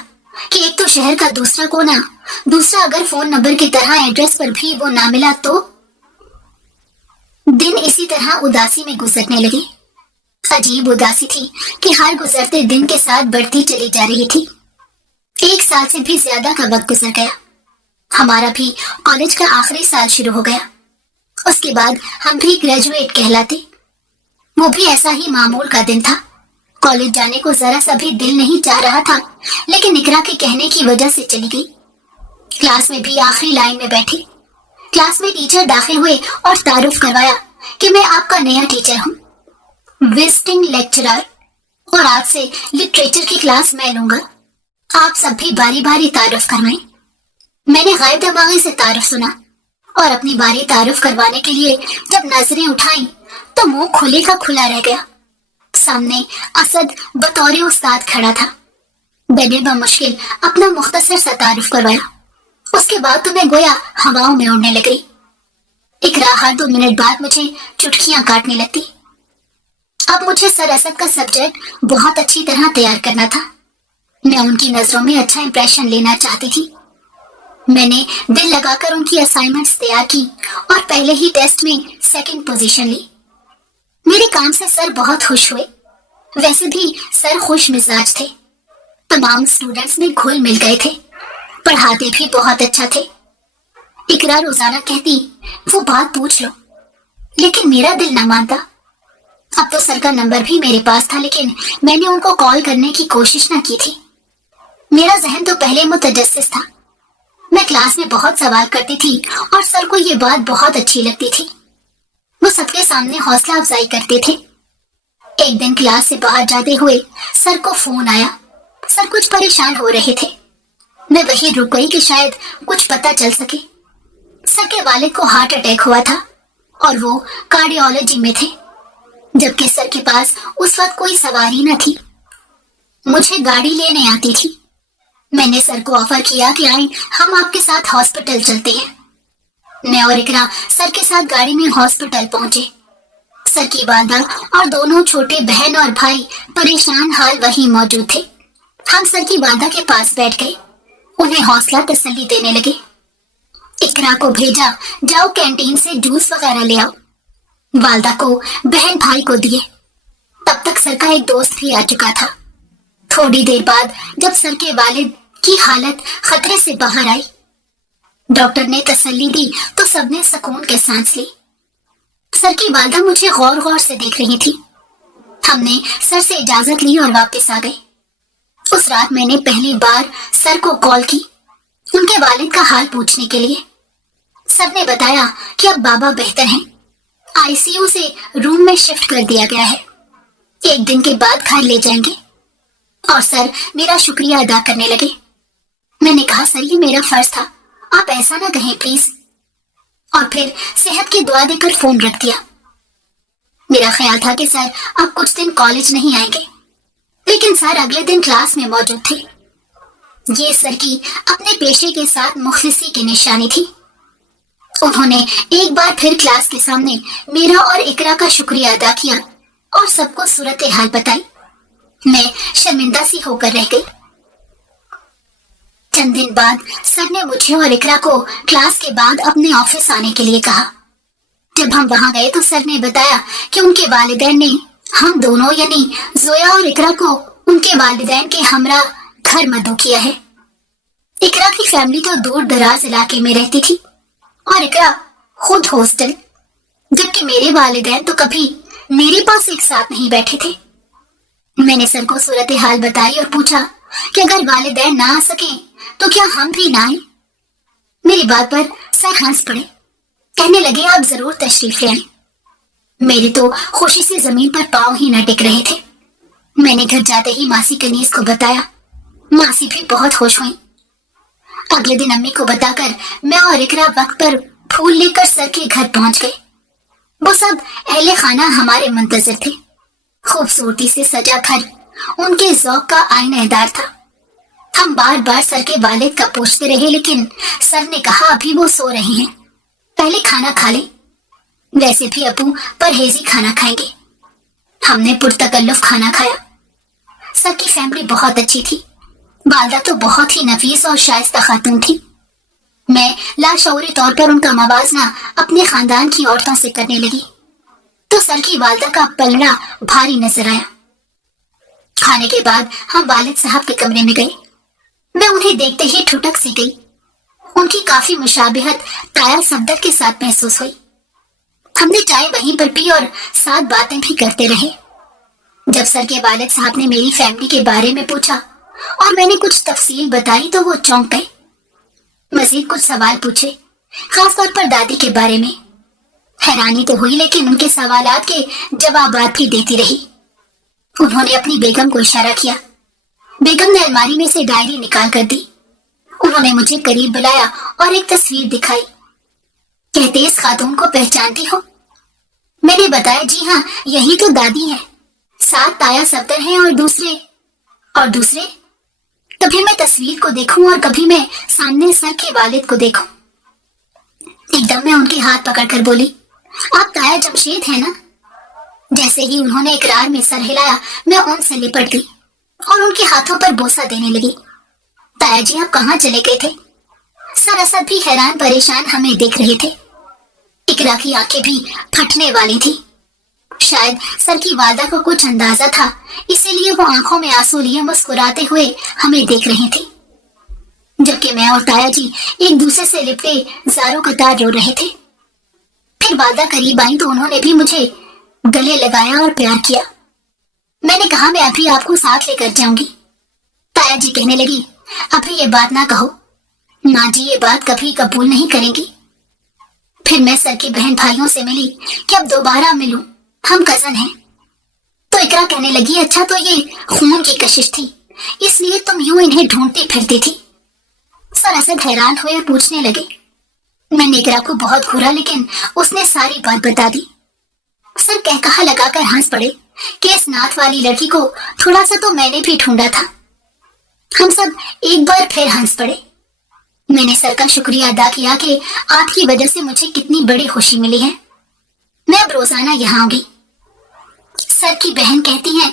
कि एक तो शहर का दूसरा कोना, दूसरा अगर फोन नंबर की तरह एड्रेस पर भी वो ना मिला तो। दिन इसी तरह उदासी में गुजरने लगे। अजीब उदासी थी कि हर गुजरते दिन के साथ बढ़ती चली जा रही थी। 1 साल से भी ज्यादा का वक्त गुजर गया। हमारा भी कॉलेज का आखिरी साल शुरू हो गया। उसके बाद हम भी ग्रेजुएट कहलाते। वो भी ऐसा ही मामूल का दिन था। कॉलेज जाने को जरा सा भी दिल नहीं चाह रहा था, लेकिन इकरा के कहने की वजह से चली गई। क्लास में भी आखिरी लाइन में बैठी। क्लास में टीचर दाखिल हुए और तारुफ करवाया कि मैं आपका नया टीचर हूँ, विजिटिंग लेक्चरर, और आज से लिटरेचर की क्लास मैं लूंगा। आप सब भी बारी बारी तारुफ करवाएं। मैंने गायब दिमागी से तारुफ सुना और अपनी बारी तारुफ करवाने के लिए जब नजरें उठाई तो मुंह खुले का खुला रह गया। सामने असद बतौर उस्ताद खड़ा था। मैंने बमुश्किल अपना मुख्तसर सा तारुफ करवाया। उसके बाद तो मैं गोया हवाओं में उड़ने लग गई। इकरा हर 2 मिनट बाद मुझे चुटकियां काटने लगती। अब मुझे सर असद का सब्जेक्ट बहुत अच्छी तरह तैयार करना था। मैं उनकी नजरों में अच्छा इंप्रेशन लेना चाहती थी। मैंने दिल लगाकर उनकी असाइनमेंट्स तैयार की और पहले ही टेस्ट में 2nd पोजीशन ली। मेरे काम से सर बहुत खुश हुए। वैसे भी सर खुश मिजाज थे। तमाम स्टूडेंट्स में घुल मिल गए थे। पढ़ाते भी बहुत अच्छा थे। इकरा रोजाना कहती, वो बात पूछ लो, लेकिन मेरा दिल न मानता। अब तो सर का नंबर भी मेरे पास था, लेकिन मैंने उनको कॉल करने की कोशिश न की थी। मेरा जहन तो पहले मुतजस्सिस था। मैं क्लास में बहुत सवाल करती थी और सर को ये बात बहुत अच्छी लगती थी। वो सबके सामने हौसला अफजाई करते थे। एक दिन क्लास से बाहर जाते हुए सर को फोन आया। सर कुछ परेशान हो रहे थे। मैं वहीं रुक गई कि शायद कुछ पता चल सके। सर के वालिद को हार्ट अटैक हुआ था और वो कार्डियोलॉजी में थे, जबकि सर के पास उस वक्त कोई सवारी न थी। मुझे गाड़ी लेने आती थी। मैंने सर को ऑफर किया कि आए हम आपके साथ हॉस्पिटल चलते हैं। मैं और इकरा सर के साथ गाड़ी में हॉस्पिटल पहुंचे। सर की वालदा और दोनों छोटे बहन और भाई परेशान हाल वहीं मौजूद थे। हम सर की वालदा के पास बैठ गए। उन्हें हौसला तसल्ली देने लगे। इकरा को भेजा, जाओ कैंटीन से जूस वगैरह ले आओ। वालदा को बहन भाई को दिए। तब तक सर का एक दोस्त भी आ चुका था। थोड़ी देर बाद जब सर के वालिद की हालत खतरे से बाहर आई, डॉक्टर ने तसल्ली दी तो सबने सुकून के सांस ली। सर की वालदा मुझे गौर गौर से देख रही थी। हमने सर से इजाजत ली और वापस आ गए। उस रात मैंने पहली बार सर को कॉल की, उनके वालिद का हाल पूछने के लिए। सर ने बताया कि अब बाबा बेहतर हैं। आईसीयू से रूम में शिफ्ट कर दिया गया है। 1 दिन के बाद घर ले जाएंगे। और सर मेरा शुक्रिया अदा करने लगे। मैंने कहा, सर ये मेरा फर्ज था, आप ऐसा ना कहें प्लीज। और फिर सेहत की दुआ देकर फोन रख दिया। मेरा ख्याल था कि सर अब कुछ दिन कॉलेज नहीं आएंगे, लेकिन सर अगले दिन क्लास में मौजूद थे। ये सर की अपने पेशे के साथ मुखलिसी की निशानी थी। उन्होंने एक बार फिर क्लास के सामने मेरा और इकरा का शुक्रिया अदा किया और सबको सूरत हाल बताई। मैं शर्मिंदा सी होकर रह गई। चंद दिन बाद सर ने मुझे और इकरा को क्लास के बाद अपने ऑफिस आने के लिए कहा। जब हम वहां गए तो सर ने बताया कि उनके वालिदैन ने हम दोनों यानी जोया और इकरा को उनके वालिदैन के हमरा घर मदऊ किया है। इकरा की फैमिली तो दूर दराज इलाके में रहती थी और इकरा खुद हॉस्टल, जबकि मेरे वालिदैन तो कभी मेरे पास एक साथ नहीं बैठे थे। मैंने सर को सूरत हाल बताई और पूछा कि अगर वालिदैन ना आ सके तो क्या हम भी ना आए। मेरी बात पर सर हंस पड़े। कहने लगे, आप जरूर तशरीफ ले आए। मेरे तो खुशी से जमीन पर पांव ही न टिक रहे थे। मैंने घर जाते ही मासी कनीज को बताया। मासी भी बहुत खुश हुई। अगले दिन अम्मी को बताकर मैं और इकरा वक्त पर फूल लेकर सर के घर पहुंच गए। वो सब अहले खाना हमारे मुंतजर थे। खूबसूरती से सजा घर उनके ज़ौक़ का आईनेदार था। हम बार बार सर के वालिद का पूछते रहे, लेकिन सर ने कहा अभी वो सो रही हैं, पहले खाना खा ले। वैसे भी अबू परहेजी खाना खाएंगे। हमने पुरतकल्लुफ खाना खाया। सर की फैमिली बहुत अच्छी थी। वालदा तो बहुत ही नफीस और शाइस्ता खातून थी। मैं लाशऊरी तौर पर उनका मवाजना अपने खानदान की औरतों से करने लगी तो सर की वालदा का पलड़ा भारी नजर आया। खाने के बाद हम वालिद साहब के कमरे में गए। मैं उन्हें देखते ही ठुटक सी गई। उनकी काफी मुशाबिहत ताया सफदर के साथ महसूस हुई। हमने चाय वहीं पर पी और साथ बातें भी करते रहे। जब सर के वालिद साहब ने मेरी फैमिली के बारे में पूछा और मैंने कुछ तफसील बताई तो वो चौंक गए। मजीद कुछ सवाल पूछे, खासतौर पर दादी के बारे में। हैरानी तो हुई, लेकिन उनके सवालात के जवाबात भी देती रही। उन्होंने अपनी बेगम को इशारा किया। बेगम ने अलमारी में से डायरी निकाल कर दी। उन्होंने मुझे करीब बुलाया और एक तस्वीर दिखाई। कहते, इस खातून को पहचानती हो? मैंने बताया, जी हाँ, यही तो दादी है। साथ ताया सफदर हैं और दूसरे कभी मैं तस्वीर को देखूं और कभी मैं सामने सर के वालिद को देखूं। एकदम मैं उनके हाथ पकड़कर बोली, आप ताया जमशेद हैं ना? जैसे ही उन्होंने इकरार में सर हिलाया, मैं उनसे लिपट गई और उनके हाथों पर बोसा देने लगी। ताया जी, आप कहाँ चले गए थे? सर असद भी हैरान परेशान हमें देख रहे थे। इकरा की आंखें भी फटने वाली थी। शायद सर की वालदा को कुछ अंदाजा था, इसीलिए वो आंखों में आंसू लिए मुस्कुराते हुए हमें देख रही थी, जबकि मैं और ताया जी एक दूसरे से लिपटे जारों कतार रो रहे थे। फिर वालदा करीब आई तो उन्होंने भी मुझे गले लगाया और प्यार किया। मैंने कहा, मैं अभी आपको साथ लेकर जाऊंगी। ताया जी कहने लगी, अभी ये बात ना कहो, माँ जी ये बात कभी कबूल नहीं करेंगी। फिर मैं सर के बहन भाइयों से मिली कि अब दोबारा मिलूं, हम कजन हैं। तो इकरा कहने लगी, अच्छा तो ये खून की कशिश थी, इसलिए तुम यूं इन्हें ढूंढती फिरती थी। सर असद हैरान हुए और पूछने लगे। मैंने इकरा को बहुत घूरा, लेकिन उसने सारी बात बता दी। सर कह कहा लगाकर हंस पड़े कि इस नाथ वाली लड़की को थोड़ा सा तो मैंने भी ढूंढा था। हम सब एक बार फिर हंस पड़े। मैंने सर का शुक्रिया अदा किया कि आपकी वजह से मुझे कितनी बड़ी खुशी मिली है। मैं अब रोजाना यहाँ आऊंगी। सर की बहन कहती हैं,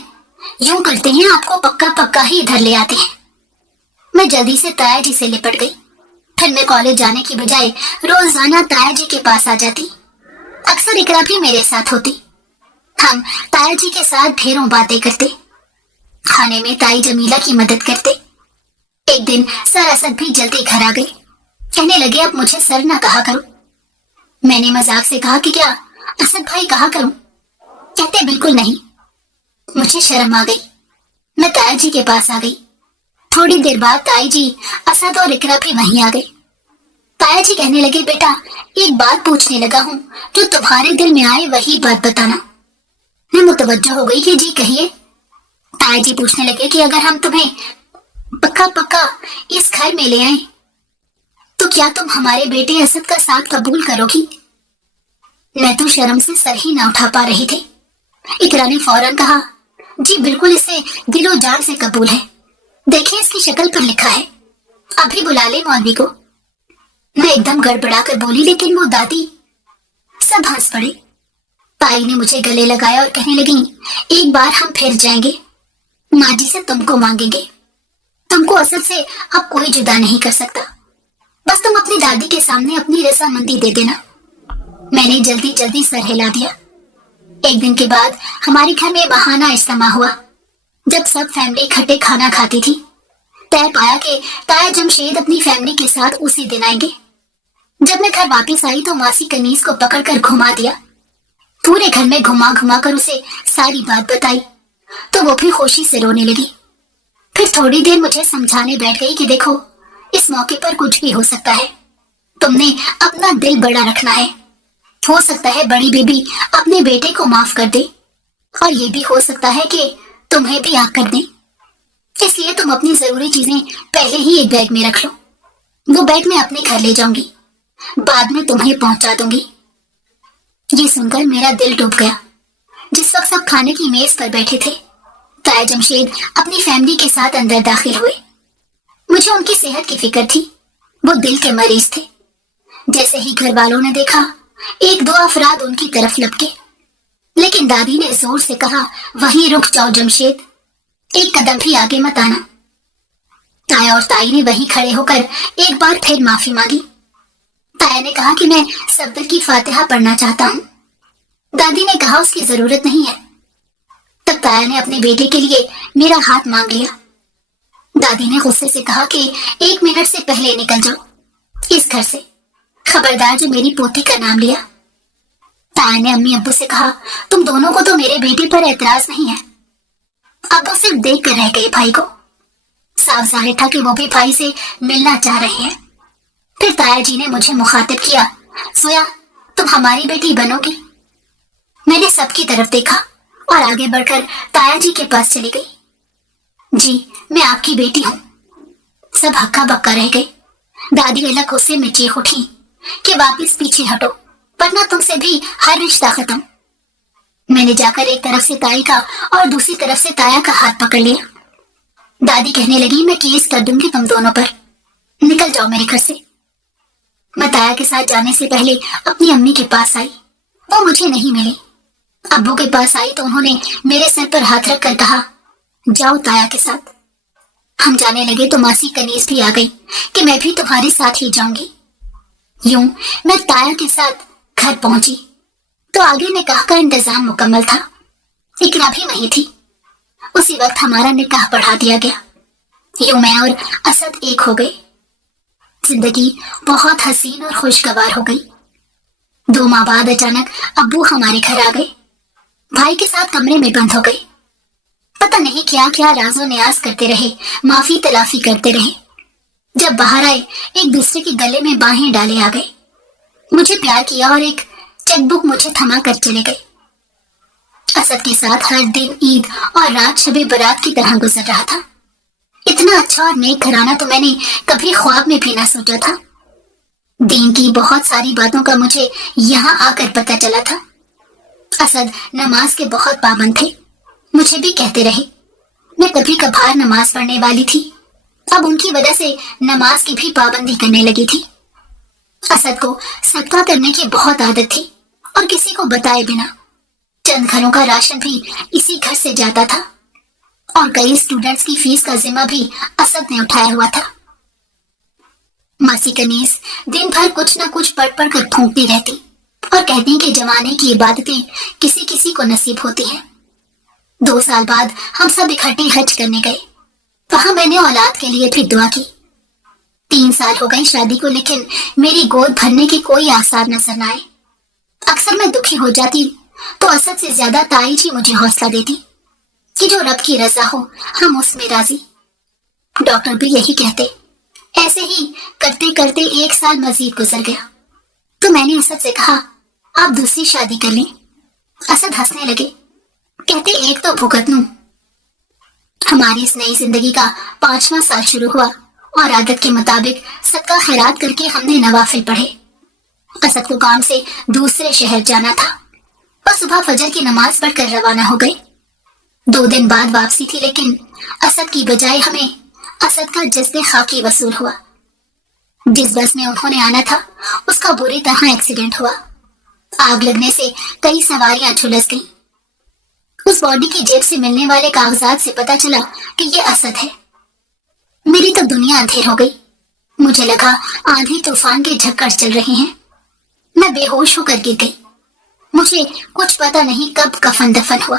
यूं करते हैं आपको पक्का पक्का ही इधर ले आते हैं। मैं जल्दी से ताया जी से लिपट गई। फिर मैं कॉलेज जाने की बजाय रोजाना ताया जी के पास आ जाती। अक्सर इकरा भी मेरे साथ होती। हम ताया जी के साथ ढेरों बातें करते, खाने में ताई जमीला की मदद करते। एक दिन सर असद भी जल्दी घर आ गए। कहने लगे, अब मुझे सर ना कहा करो। मैंने मजाक से कहा कि क्या असद भाई कहा करूं? कहते, बिल्कुल नहीं। मुझे शर्म आ गई। मैं ताया जी के पास आ गई। थोड़ी देर बाद ताई जी, असद और इकरा भी वहीं आ गए। ताया जी कहने लगे, बेटा एक बात पूछने लगा हूं, जो तुम्हारे दिल में आए वही बात बताना। मैं मुतवज्जो हो गई कि जी कहिए। ताया जी पूछने लगे कि अगर हम तुम्हें पक्का पक्का इस घर में ले आए तो क्या तुम हमारे बेटे असद का साथ कबूल करोगी? मैं तो शर्म से सर ही ना उठा पा रही थी। इकरा ने फौरन कहा, जी बिल्कुल, इसे दिलो जान से कबूल है। देखिए इसकी शक्ल पर लिखा है, अभी बुला ले मौलवी को। मैं एकदम गड़बड़ा कर बोली, लेकिन वो दादी। सब हंस पड़े। ताई ने मुझे गले लगाया और कहने लगी, एक बार हम फिर जाएंगे, माँ जी से तुमको मांगेंगे। तुमको असद से अब कोई जुदा नहीं कर सकता। बस तुम अपनी दादी के सामने अपनी रजामंदी दे देना। मैंने जल्दी जल्दी सर हिला दिया। एक दिन के बाद हमारे घर में बहाना इज्तिमा हुआ। जब सब फैमिली इकट्ठे खाना खाती थी, तय पाया कि ताया जमशेद अपनी फैमिली के साथ उसी दिन आएंगे। जब मैं घर वापस आई तो मासी कनीज को पकड़कर घुमा दिया। पूरे घर में घुमा घुमा कर उसे सारी बात बताई तो वो भी खुशी से रोने लगी। फिर थोड़ी देर मुझे समझाने बैठ गई कि देखो, इस मौके पर कुछ भी हो सकता है। تم نے اپنا دل بڑا رکھنا ہے. ہو سکتا ہے بڑی بیبی اپنے بیٹے کو معاف کر دے، اور یہ بھی ہو سکتا ہے کہ تمہیں بھی آگ کر دیں. اس لیے تم اپنی ضروری چیزیں پہلے ہی ایک بیگ میں رکھ لو. وہ بیگ میں اپنے گھر لے جاؤں گی، بعد میں تمہیں پہنچا دوں گی. یہ سن کر میرا دل ڈوب گیا. جس وقت سب کھانے کی میز پر بیٹھے تھے، تایا جمشید اپنی فیملی کے ساتھ اندر داخل ہوئے. مجھے ان کی صحت کی فکر تھی. وہ دل کے مریض تھے. جیسے ہی گھر والوں نے دیکھا، ایک دو افراد ان کی طرف لپکے، لیکن دادی نے زور سے کہا، وہیں رک جاؤ جمشید، ایک قدم بھی آگے مت آنا. تایا اور تائی نے وہیں کھڑے ہو کر ایک بار پھر معافی مانگی. تایا نے کہا کہ میں صفدر کی فاتحہ پڑھنا چاہتا ہوں. دادی نے کہا اس کی ضرورت نہیں ہے. تب تایا نے اپنے بیٹے کے لیے میرا ہاتھ مانگ لیا. دادی نے غصے سے کہا کہ 1 منٹ سے پہلے نکل جاؤ اس گھر سے، خبردار جو میری پوتی کا نام لیا. تایا نے امی ابو سے کہا، تم دونوں کو تو میرے بیٹے پر اعتراض نہیں ہے. ابو صرف دیکھ کر رہ گئے بھائی کو. صاف ظاہر تھا کہ وہ بھی بھائی سے ملنا چاہ رہے ہیں. پھر تایا جی نے مجھے مخاطب کیا، سویا تم ہماری بیٹی بنو گی؟ میں نے سب کی طرف دیکھا اور آگے بڑھ کر تایا جی کے پاس چلی گئی. جی میں آپ کی بیٹی ہوں. سب ہکا بکا رہ گئے. دادی الگ غصے میں چیخ اٹھی کہ واپس پیچھے ہٹو ورنہ تم سے بھی ہر رشتہ ختم. میں نے جا کر ایک طرف سے تائی کا اور دوسری طرف سے تایا کا ہاتھ پکڑ لیا. دادی کہنے لگی، میں کیس کر دوں گی تم دونوں پر، نکل جاؤ میرے گھر سے. میں تایا کے ساتھ جانے سے پہلے اپنی امی کے پاس آئی. وہ مجھے نہیں ملی. ابو کے پاس آئی تو انہوں نے میرے سر پر ہاتھ رکھ کر کہا، جاؤ تایا کے ساتھ. ہم جانے لگے تو ماسی کنیز بھی آ گئی کہ میں بھی تمہارے ساتھ ہی جاؤں گی. یوں میں تایا کے ساتھ گھر پہنچی تو آگے نکاح کا انتظام مکمل تھا. اقرا بھی وہیں تھی. اسی وقت ہمارا نکاح پڑھا دیا گیا. یوں میں اور اسد ایک ہو گئے. زندگی بہت حسین اور خوشگوار ہو گئی. 2 ماہ بعد اچانک ابو ہمارے گھر آ گئے. بھائی کے ساتھ کمرے میں بند ہو گئے. پتہ نہیں کیا کیا راز و نیاز کرتے رہے، معافی تلافی کرتے رہے. جب باہر آئے ایک دوسرے کے گلے میں باہیں ڈالے آ گئے. مجھے پیار کیا اور ایک چیک بک مجھے تھما کر چلے گئے. اسد کے ساتھ ہر دن عید اور رات شب برات کی طرح گزر رہا تھا. اتنا اچھا اور نیک گھرانہ تو میں نے کبھی خواب میں بھی نہ سوچا تھا. دین کی بہت ساری باتوں کا مجھے یہاں آ کر پتہ چلا تھا. اسد نماز کے بہت پابند تھے. مجھے بھی کہتے رہے. میں کبھی کبھار نماز پڑھنے والی تھی، اب ان کی وجہ سے نماز کی بھی پابندی کرنے لگی تھی. اسد کو صدقہ کرنے کی بہت عادت تھی اور کسی کو بتائے بنا. چند گھروں کا راشن بھی اسی گھر سے جاتا تھا اور کئی اسٹوڈنٹس کی فیس کا ذمہ بھی اسد نے اٹھایا ہوا تھا. ماسی کنیز دن بھر کچھ نہ کچھ پڑھ پڑھ کر پھونکتی رہتی اور کہتی کہ جوانے کی عبادتیں کسی کسی کو نصیب ہوتی ہیں. 2 سال بعد ہم سب اکٹھے حج کرنے گئے. وہاں میں نے اولاد کے لیے بھی دعا کی. 3 سال ہو گئے شادی کو، لیکن میری گود بھرنے کے کوئی آثار نظر نہ آئے. اکثر میں دکھی ہو جاتی تو اسد سے زیادہ تائی جی مجھے حوصلہ دیتی کہ جو رب کی رضا ہو ہم اس میں راضی. ڈاکٹر بھی یہی کہتے. ایسے ہی کرتے کرتے 1 سال مزید گزر گیا تو میں نے اسد سے کہا، آپ دوسری شادی کر لیں. اسد ہنسنے لگے، کہتے ایک تو بھگت لوں. ہماری اس نئی زندگی کا 5واں سال شروع ہوا اور عادت کے مطابق صدقہ خیرات کر کے ہم نے نوافل پڑھے. اسد کو کام سے دوسرے شہر جانا تھا اور صبح فجر کی نماز پڑھ کر روانہ ہو گئے. 2 دن بعد واپسی تھی، لیکن اسد کی بجائے ہمیں اسد کا جذب خاکی وصول ہوا. جس بس میں انہوں نے آنا تھا اس کا بری طرح ایکسیڈنٹ ہوا. آگ لگنے سے کئی سواریاں جھلس گئیں. اس باڈی کی جیب سے ملنے والے کاغذات سے پتا چلا کہ یہ اسد ہے. میری تو دنیا اندھیر ہو گئی. مجھے لگا آندھی طوفان کے جھکڑ چل رہے ہیں. میں بے ہوش ہو کر گر گئی. مجھے کچھ پتا نہیں کب کفن دفن ہوا.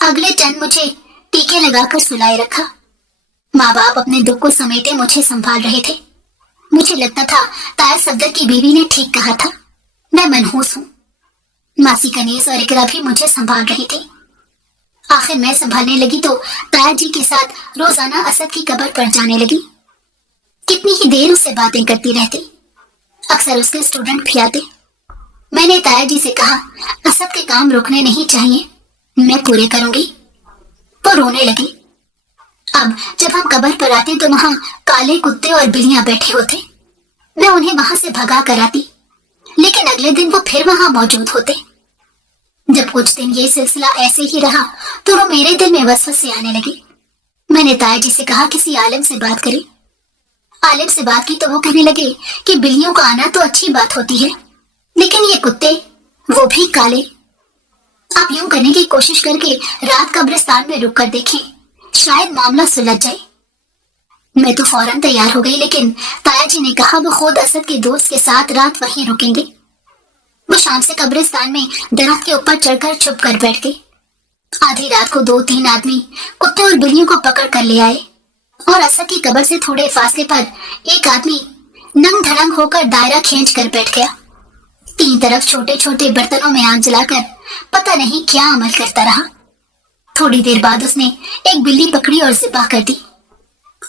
اگلے چند مجھے ٹیکے لگا کر سلائے رکھا. ماں باپ اپنے دکھ کو سمیٹے مجھے سنبھال رہے تھے. مجھے لگتا تھا تایا صفدر کی بیوی نے ٹھیک کہا تھا، میں منحوس ہوں. ماسی کنیز اور اقرا بھی مجھے سنبھال رہی تھی. آخر میں سنبھالنے لگی تو تایا جی کے ساتھ روزانہ اسد کی قبر پر جانے لگی. کتنی ہی دیر اس سے باتیں کرتی رہتی. अक्सर उसके स्टूडेंट भी आते। मैंने ताया जी से कहा, असद के काम रुकने नहीं चाहिए, मैं पूरे करूंगी। वो रोने लगी। अब जब हम कब्र पर आते तो वहां काले कुत्ते और बिल्लियां बैठे होते। मैं उन्हें वहां से भगा कर आती, लेकिन अगले दिन वो फिर वहां मौजूद होते। जब कुछ दिन ये सिलसिला ऐसे ही रहा तो वो मेरे दिल में वसवसे आने लगे। मैंने ताया जी से कहा, किसी आलिम से बात करें। आलिम से बात की तो वो कहने लगे कि बिल्लियों का आना तो अच्छी बात होती है, लेकिन ये कुत्ते, वो भी काले। आप यूं करने की कोशिश करके रात कब्रिस्तान में रुक कर देखें, शायद मामला सुलझ जाए। मैं तो फौरन तैयार हो गई, लेकिन ताया जी ने कहा वो खुद असद के दोस्त के साथ रात वहीं रुकेंगे। वो शाम से कब्रिस्तान में दरख्त के ऊपर चढ़कर छुप कर बैठ गई। आधी रात को 2-3 आदमी कुत्ते और बिल्लियों को पकड़ कर ले आए और असद की कब्र से थोड़े फासले पर एक आदमी नंग धड़ंग होकर दायरा खींच कर बैठ गया। 3 तरफ छोटे छोटे बर्तनों में आग जलाकर पता नहीं क्या अमल करता रहा। थोड़ी देर बाद उसने एक बिल्ली पकड़ी और ज़िबा कर दी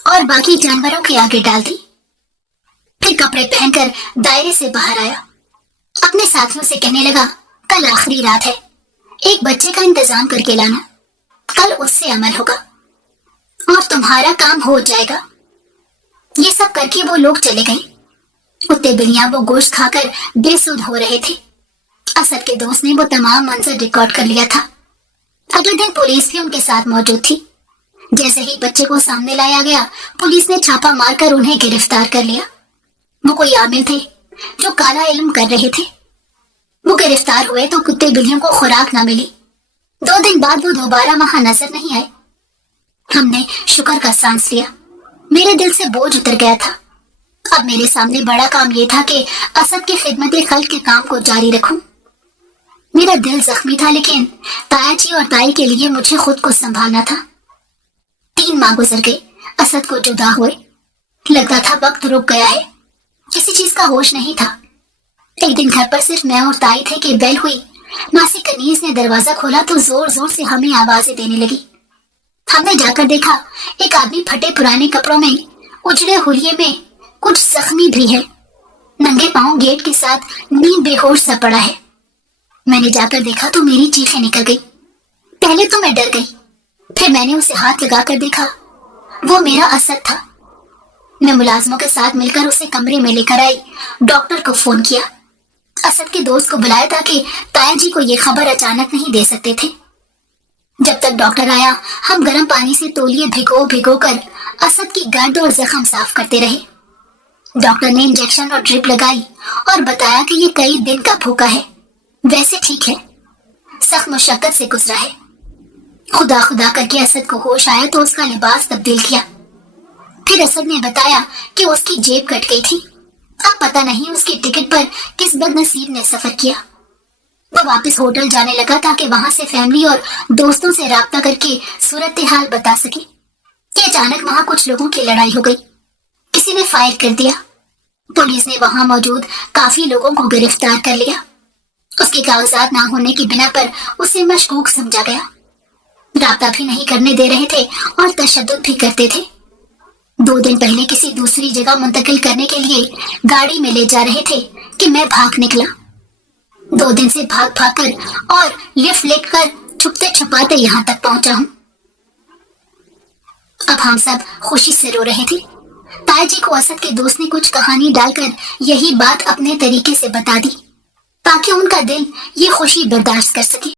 और बाकी जानवरों के आगे डाल दी। फिर कपड़े पहनकर दायरे से बाहर आया। अपने साथियों से कहने लगा, कल आखिरी रात है, एक बच्चे का इंतजाम करके लाना, कल उससे अमल होगा और तुम्हारा काम हो जाएगा। ये सब करके वो लोग चले गए। कुत्ते बिल्लियां वो गोश्त खाकर बेसुध हो रहे थे। असद के दोस्त ने वो तमाम मंजर रिकॉर्ड कर लिया था। अगले दिन पुलिस भी उनके साथ मौजूद थी। जैसे ही बच्चे को सामने लाया गया, पुलिस ने छापा मारकर उन्हें गिरफ्तार कर लिया। वो कोई आमिल थे जो काला इल्म कर रहे थे। वो गिरफ्तार हुए तो कुत्ते बिल्लियों को खुराक न मिली। 2 दिन बाद वो दोबारा वहां नजर नहीं आए। हमने शुक्र का सांस लिया। मेरे दिल से बोझ उतर गया था। अब मेरे सामने बड़ा काम ये था कि असद की खिदमत खल्क के काम को जारी रखूं। मेरा दिल जख्मी था, लेकिन ताया जी और ताई के लिए मुझे खुद को संभालना था। 3 माह गुजर गए असद को जुदा हुए। लगता था वक्त रुक गया है, किसी चीज का होश नहीं था। एक दिन घर पर सिर्फ मैं और ताई थे कि बेल हुई। मासी कनीज ने दरवाजा खोला तो जोर जोर से हमें आवाजें देने लगी। हमने जाकर देखा, एक आदमी फटे पुराने कपड़ों में, उजड़े हुलिये में, कुछ जख्मी भी है, नंगे पांव गेट के साथ नींद बेहोश सा पड़ा है। मैंने जाकर देखा तो मेरी चीखें निकल गई। पहले तो मैं डर गई, फिर मैंने उसे हाथ लगाकर देखा, वो मेरा असद था। मैं मुलाजमों के साथ मिलकर उसे कमरे में लेकर आई, डॉक्टर को फोन किया, असद के दोस्त को बुलाया ताकि ताया जी को ये खबर अचानक नहीं दे सकते थे। जब तक डॉक्टर आया, हम गर्म पानी से तौलिए भिगो भिगो कर असद की गर्द और जख्म साफ करते रहे। डॉक्टर ने इंजेक्शन और ड्रिप लगाई और बताया कि ये कई दिन का भूखा है, वैसे ठीक है, सख्त मुशक्कत से गुजरा है। खुदा खुदा करके असद को होश आया तो उसका लिबास तब्दील किया। फिर असद ने बताया कि उसकी जेब कट गई थी। अब पता नहीं उसकी टिकट पर किस बदनसीब ने सफर किया। वो वापस होटल जाने लगा ताकि वहां से फैमिली और दोस्तों से राब्ता करके सूरत हाल बता सके कि अचानक वहां कुछ लोगों की लड़ाई हो गई। किसी ने फायर कर दिया। पुलिस ने वहां मौजूद काफी लोगों को गिरफ्तार कर लिया। उसके कागजात ना होने की बिना पर उसे मशकूक समझा गया। राब्ता भी नहीं करने दे रहे थे और तशद्दुद भी करते थे। 2 दिन पहले किसी दूसरी जगह मुंतकिल करने के लिए गाड़ी में ले जा रहे थे कि मैं भाग निकला। 2 दिन से भाग भाग कर और लिफ्ट लेकर छुपते छुपाते यहाँ तक पहुंचा हूँ। अब हम सब खुशी से रो रहे थे। ताया जी को असद के दोस्त ने कुछ कहानी डालकर यही बात अपने तरीके से बता दी ताकि उनका दिल ये खुशी बर्दाश्त कर सके।